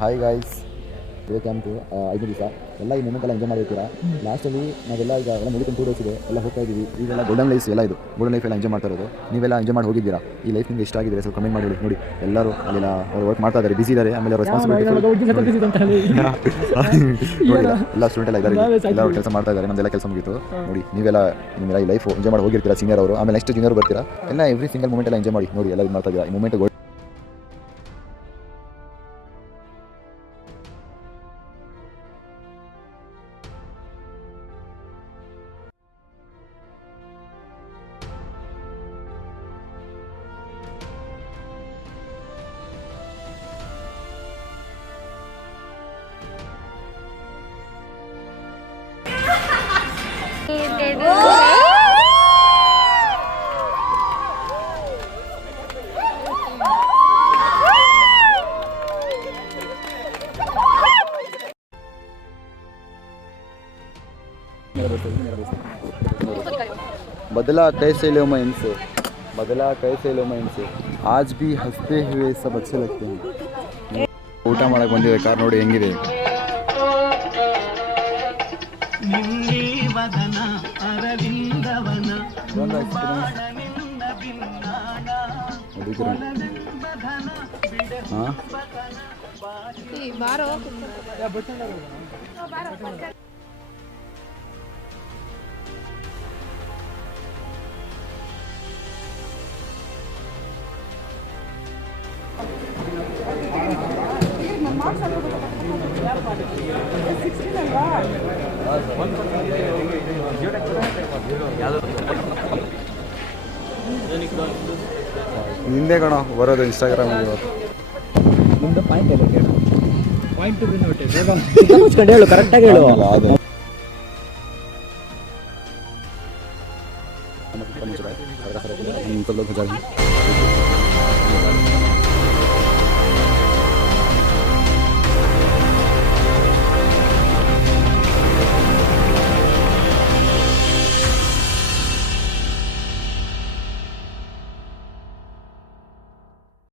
Hi guys, ಇದೇ camp 5 ದಿವಸ ಎಲ್ಲ ಈ ಮೂಮೆಂಟ್ ಎಲ್ಲ ಎಂಜಾಯ್ ಮಾಡಿರ್ತೀರಾ. ಲಾಸ್ಟಲ್ಲಿ ನಾವೆಲ್ಲ ಈಗ ಎಲ್ಲ ಮುಗಿಕೊಂಡು 2 ಡೇಸ್ ಇದೆ, ಎಲ್ಲ ಹೋಗ್ತಾ ಇದ್ದೀವಿ. ಈಗೆಲ್ಲ ಗೋಲ್ಡನ್ ಲೈಫ್ ಎಲ್ಲ ಇದು ಗೋಲ್ಡನ್ ಲೈಫ್ ಎಲ್ಲ ಎಂಜಾಯ್ ಮಾಡ್ತಾ ಇರೋದು. ನೀವೆಲ್ಲ ಎಂಜಾಯ್ ಮಾಡಿ ಹೋಗಿದ್ದೀರಾ? ಈ ಲೈಫ್ ನಿಮಗೆ ಇಷ್ಟ ಆಗಿದೆ ಸ್ವಲ್ಪ ಕಮೆಂಟ್ ಮಾಡಿ ನೋಡಿ. ಎಲ್ಲರೂ ಅಲ್ಲೆಲ್ಲ ಅವ್ರು ವರ್ಕ್ ಮಾಡ್ತಾ ಇದ್ದಾರೆ, ಬಿಸಿ ಇದ್ದಾರೆ. ಆಮೇಲೆ ರೆಸ್ಪಾನ್ಸಿಬಿಲಿಟಿ ಎಲ್ಲ ಸ್ಟೂಡೆಂಟ್ ಎಲ್ಲ ಇದ್ದಾರೆ, ಎಲ್ಲರೂ ಕೆಲಸ ಮಾಡ್ತಾ ಇದ್ದಾರೆ. ನಮ್ದೆಲ್ಲ ಕೆಲಸ ಮುಗಿತು ನೋಡಿ. ನೀವೆಲ್ಲ ನಿಮ್ಮೆಲ್ಲ ಈ ಲೈಫ್ ಎಂಜಾಯ್ ಮಾಡಿ ಹೋಗಿರ್ತೀರಾ. ಸೀನಿಯರ್ ಅವರು, ಆಮೇಲೆ ನೆಕ್ಸ್ಟ್ ಜೂನಿಯರ್ ಬರ್ತೀರಾ. ಎಲ್ಲ ಎವ್ರಿ ಸಿಂಗಲ್ ಮೂಮೆಂಟ್ ಎಲ್ಲ ಎಂಜಾಯ್ ಮಾಡಿ ನೋಡಿ. ಎಲ್ಲ ಇದು ಮಾಡ್ತಾ ಇದ್ದೀರಾ ಈ ಮೂಮೆಂಟ್. बदला कैसे लो मैं इनसे, बदला कैसे लो मैं इनसे, आज भी हंसते हुए सब अच्छे लगते हैं. ಊಟ ಮಾಡಕ್ಕೆ ಬಂದಿದೆ, ಕಾರ್ ನೋಡಿ ಹೆಂಗಿದೆ. ನಿಂದೆ ಕಣ ಬರೋದು ಇನ್ಸ್ಟಾಗ್ರಾಮ್ ನಿಮ್ದು ಪಾಯಿಂಟ್ ಎಲ್ಲ ಕೇಳು. ಪಾಯಿಂಟ್ ಮುಚ್ಕೊಂಡು ಹೇಳು, ಕರೆಕ್ಟಾಗಿ ಹೇಳು.